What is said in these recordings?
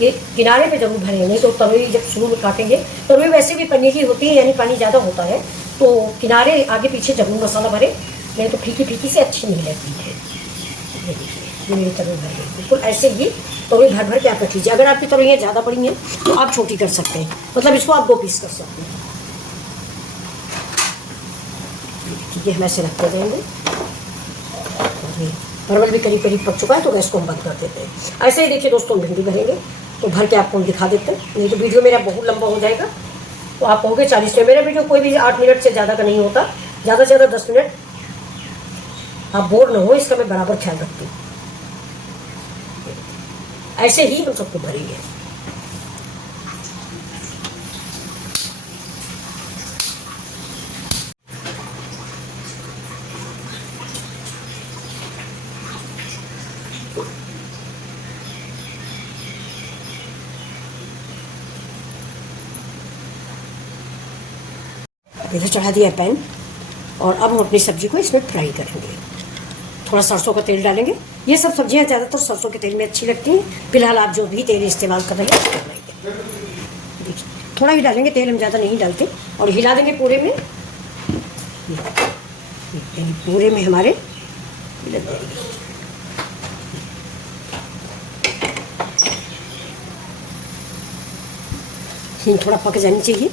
ये किनारे पे जरूर भरें, नहीं तो तरोई जब शुरू में काटेंगे, तरोई वैसे भी पन्नी की होती है, यानी पानी ज़्यादा होता है, तो किनारे आगे पीछे जरूर मसाला भरें, नहीं तो फीकी फीकी से अच्छी नहीं लगती है। ये देखिए, ये मेरी तरोई भर गई। बिल्कुल ऐसे ही तरोई भर भर के आप रख लीजिए। अगर आपकी तरोइयाँ ज़्यादा पड़ी हैं तो आप छोटी कर सकते हैं, मतलब इसको आप 2 पीस कर सकते हैं। ठीक है, हम ऐसे रखते जाएंगे। परवल भी करीब करीब पक चुका है, तो गैस को हम बंद कर देते हैं। ऐसे ही देखिए दोस्तों, भिंडी भरेंगे, तो भर के आपको दिखा देते हैं, नहीं तो वीडियो मेरा बहुत लंबा हो जाएगा। तो आप कहोगे 40 मिनट, मेरा वीडियो कोई भी 8 मिनट से ज़्यादा का नहीं होता, ज़्यादा से ज़्यादा 10 मिनट। आप बोर ना हो, इसका मैं बराबर ख्याल रखती हूँ। ऐसे ही हम सबको भरेंगे। इधर चढ़ा दिया है पैन, और अब हम अपनी सब्जी को इसमें फ्राई करेंगे। थोड़ा सरसों का तेल डालेंगे। ये सब सब्जियां ज़्यादातर सरसों के तेल में अच्छी लगती हैं। फिलहाल आप जो भी तेल इस्तेमाल कर रहे हैं देखिए, थोड़ा ही डालेंगे तेल, हम ज़्यादा नहीं डालते, और हिला देंगे पूरे में। पूरे में हमारे लग जाएगी। हिंग थोड़ा पक जानी चाहिए।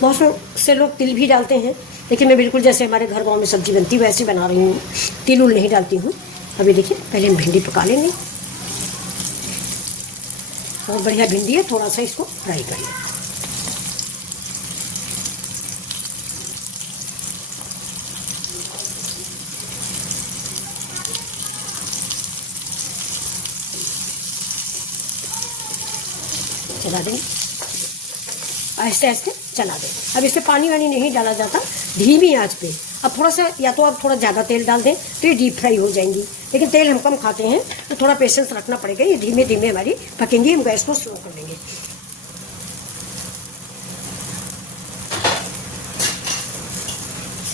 बहुत से लोग तिल भी डालते हैं, लेकिन मैं बिल्कुल जैसे हमारे घर गांव में सब्जी बनती है वैसे बना रही हूँ, तिल उल नहीं डालती हूँ। अभी देखिए, पहले हम भिंडी पका लेंगे। बहुत बढ़िया भिंडी है, थोड़ा सा इसको फ्राई कर लें। चला देंगे, आहिस्ते आहिस्ते चला दें। अब इसमें पानी वानी नहीं डाला जाता, धीमी आंच पे। अब थोड़ा सा, या तो आप थोड़ा ज़्यादा तेल डाल दें तो ये डीप फ्राई हो जाएंगी, लेकिन तेल हम कम खाते हैं तो थोड़ा पेशेंस रखना पड़ेगा। ये धीमे धीमे हमारी पकेंगी, हम गैस को स्लो कर देंगे।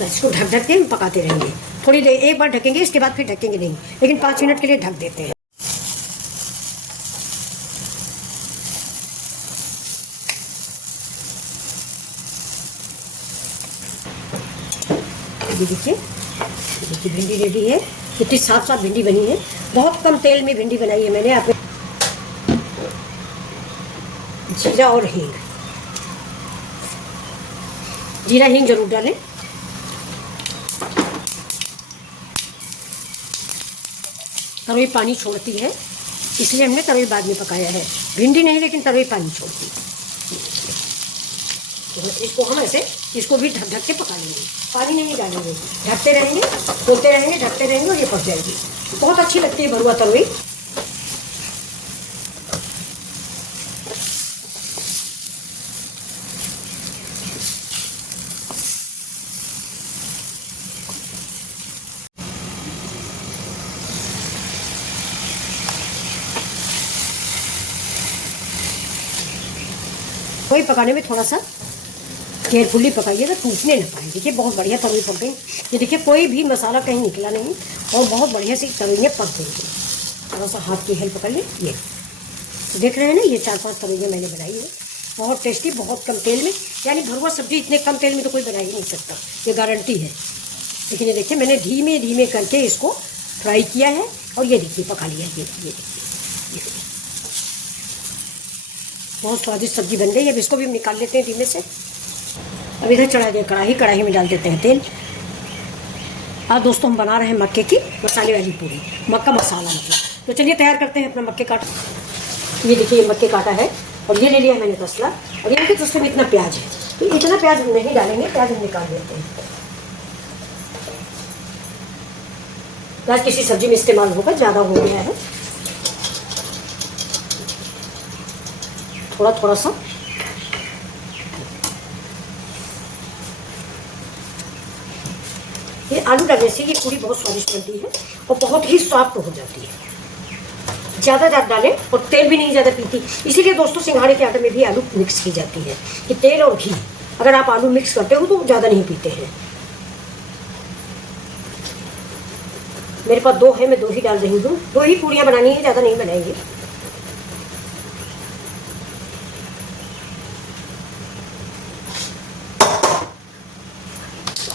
इसको ढक ढक के हम पकाते रहेंगे। थोड़ी देर एक बार ढकेंगे, इसके बाद फिर ढकेंगे नहीं, लेकिन 5 मिनट के लिए ढक देते हैं। देखिए भिंडी रेडी है। कितनी साफ साफ भिंडी बनी है, बहुत कम तेल में भिंडी बनाई है मैंने। आप जीरा और हींग, जीरा हींग जरूर डालें। तरोई पानी छोड़ती है, इसलिए हमने तरोई बाद में पकाया है। भिंडी नहीं, लेकिन तरोई पानी छोड़ती है। तो इसको हम ऐसे, इसको भी ढक ढक के पका लेंगे, पानी नहीं डालेंगे। ढकते रहेंगे, खोलते रहेंगे, ढकते रहेंगे, और ये पक जाएगी। बहुत अच्छी लगती है भरुआ तरोई। तरोई पकाने में थोड़ा सा केयरफुली पकाइएगा, टूटने ना पाए। देखिए बहुत बढ़िया तरोई पक गई। ये देखिए, कोई भी मसाला कहीं निकला नहीं, और बहुत बढ़िया से तरोइयाँ पक गई। थोड़ा सा हाथ की हेल्प कर ले। ये तो देख रहे हैं ना, ये 4-5 तरोइयाँ मैंने बनाई है। बहुत टेस्टी, बहुत कम तेल में, यानी भरुआ सब्जी इतने कम तेल में तो कोई बना ही नहीं सकता, ये गारंटी है। लेकिन ये देखिए, मैंने धीमे धीमे करके इसको फ्राई किया है, और ये देखिए पका लिया। ये देखिए, बहुत स्वादिष्ट सब्जी बन गई। अब इसको भी हम निकाल लेते हैं धीमे से। अब इधर चढ़ा दिया कढ़ाई, कढ़ाई में डाल देते हैं तेल। आज दोस्तों हम बना रहे हैं मक्के की मसाले वाली पूरी, मक्का मसाला मतलब। तो चलिए तैयार करते हैं अपना मक्के काट। ये देखिए, ये मक्के काटा है, और ये ले लिया है मैंने तसला, और ये देखिए उसमें इतना प्याज है। तो इतना प्याज हम नहीं डालेंगे, प्याज हम निकाल देते हैं। प्याज किसी सब्जी में इस्तेमाल होगा, ज़्यादा हो गया है। थोड़ा थोड़ा सा ये आलू डालने से ये पूरी बहुत स्वादिष्ट बनती है, और बहुत ही सॉफ्ट हो जाती है। ज़्यादा डालें, और तेल भी नहीं ज़्यादा पीती। इसीलिए दोस्तों सिंघाड़े के आटे में भी आलू मिक्स की जाती है, कि तेल और घी अगर आप आलू मिक्स करते हो तो ज़्यादा नहीं पीते हैं। मेरे पास 2 है, मैं 2 ही डाल रही हूँ। 2 ही पूड़ियाँ बनानी है, ज़्यादा नहीं बनाएंगे।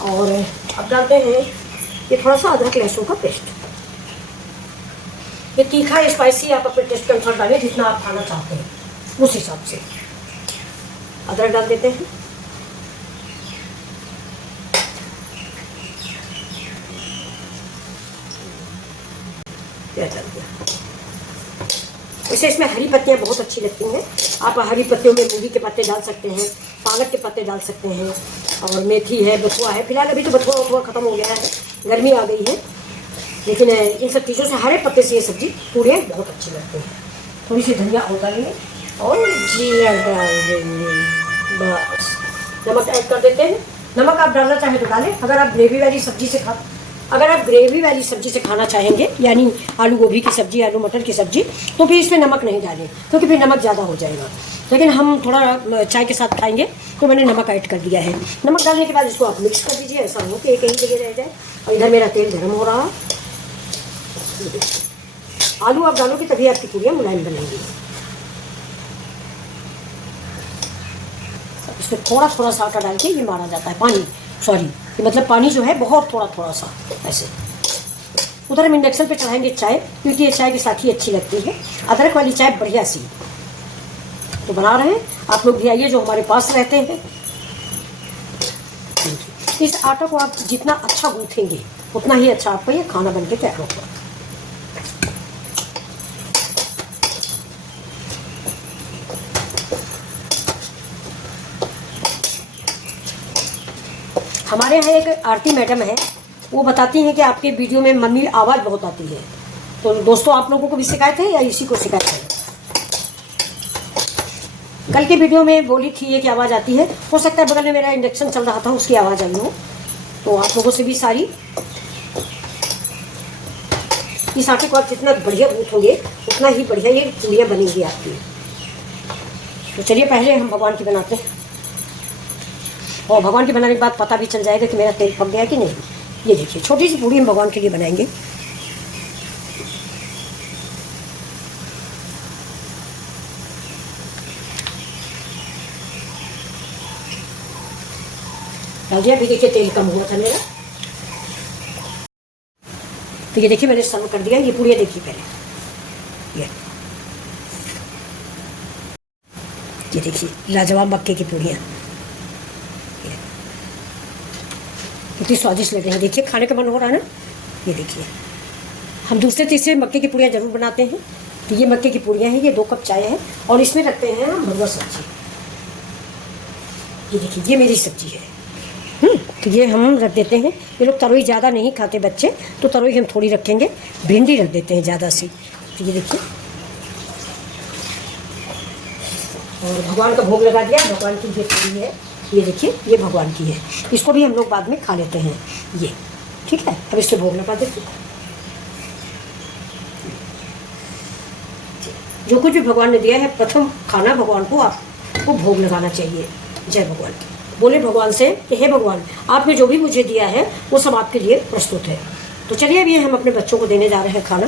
और अब डालते हैं ये थोड़ा सा अदरक लहसुन का पेस्ट। ये तीखा स्पाइसी आप अपने टेस्ट के अनुसार डालें, जितना आप खाना चाहते हैं उस हिसाब से। अदरक डाल देते हैं। डाल दिया। वैसे इसमें हरी पत्तियाँ बहुत अच्छी लगती हैं। आप हरी पत्तियों में मूली के पत्ते डाल सकते हैं, पालक के पत्ते डाल सकते हैं, और मेथी है, बथुआ है। फिलहाल अभी तो बथुआ खत्म हो गया है, गर्मी आ गई है, लेकिन इन सब चीज़ों से, हरे पत्ते से ये सब्जी पूड़ियाँ बहुत अच्छी लगती हैं। थोड़ी सी धनिया और डालेंगे और जीरा डाल देंगे, बस। नमक ऐड कर देते हैं। नमक आप डालना चाहें तो डालें। अगर आप ग्रेवी वाली सब्जी से खाना चाहेंगे, यानी आलू गोभी की सब्जी, आलू मटर की सब्जी, तो फिर इसमें नमक नहीं डालें, क्योंकि फिर नमक ज़्यादा हो जाएगा। लेकिन हम थोड़ा चाय के साथ खाएंगे तो मैंने नमक ऐड कर दिया है। नमक डालने के बाद इसको आप मिक्स कर दीजिए, ऐसा हो कि एक ही जगह रह जाए। और इधर मेरा तेल गर्म हो रहा है। आलू आप डालोगे तभी आपकी पूड़ियाँ मुलायम बनेंगी। इसमें थोड़ा थोड़ा सा आटा डाल के ये मारा जाता है, पानी, सॉरी, मतलब पानी जो है बहुत थोड़ा थोड़ा सा ऐसे। उधर हम इंडक्शन पे चढ़ाएंगे चाय, क्योंकि ये चाय के साथ ही अच्छी लगती है, अदरक वाली चाय बढ़िया सी। तो बना रहे हैं, आप लोग भी आइए जो हमारे पास रहते हैं। इस आटा को आप जितना अच्छा गूँथेंगे उतना ही अच्छा आपका ये खाना बन के तैयार होगा। हमारे यहाँ एक आरती मैडम है, वो बताती हैं कि आपके वीडियो में मम्मी आवाज़ बहुत आती है। तो दोस्तों, आप लोगों को भी शिकायत है या इसी को शिकायत है? कल के वीडियो में बोली थी ये कि आवाज़ आती है। हो सकता है बगल में मेरा इंडक्शन चल रहा था, उसकी आवाज़ आई हो। तो आप लोगों से भी सारी, इस आटे को आप जितना बढ़िया गूँथोगे उतना ही बढ़िया ये पूड़ियाँ बनेंगी आपकी। तो चलिए पहले हम भगवान की बनाते हैं, और भगवान के बनाने के बाद पता भी चल जाएगा कि मेरा तेल पक गया कि नहीं। ये देखिए, छोटी सी पूड़ी हम भगवान के लिए बनाएंगे। डाल दिया। अभी देखिए तेल कम हुआ था मेरा, तो ये देखिए मैंने सर्व कर दिया। ये पूड़ियाँ देखिए पहले, ये देखिए लाजवाब मक्के की पूड़ियाँ कितनी स्वादिष्ट लग रही है। देखिए खाने का मन हो रहा है ना। ये देखिए, हम दूसरे तीसरे मक्के की पूड़ियाँ ज़रूर बनाते हैं। तो ये मक्के की पूड़ियाँ हैं, ये 2 कप चाय है, और इसमें रखते हैं हम भरवा सब्जी। ये देखिए, ये मेरी सब्जी है। तो ये हम रख देते हैं। ये लोग तरोई ज़्यादा नहीं खाते बच्चे, तो तरोई हम थोड़ी रखेंगे। भिंडी रख देते हैं ज़्यादा सी। तो ये देखिए, और भगवान का भोग लगा दिया। भगवान की ये पूड़ी है, ये देखिए, ये भगवान की है। इसको भी हम लोग बाद में खा लेते हैं ये, ठीक है। अब इससे भोग लगा देते हैं। जो कुछ भी भगवान ने दिया है, प्रथम खाना भगवान को आपको भोग लगाना चाहिए। जय भगवान। बोले भगवान से कि हे भगवान, आपने जो भी मुझे दिया है वो सब आपके लिए प्रस्तुत है। तो चलिए अभी हम अपने बच्चों को देने जा रहे हैं खाना।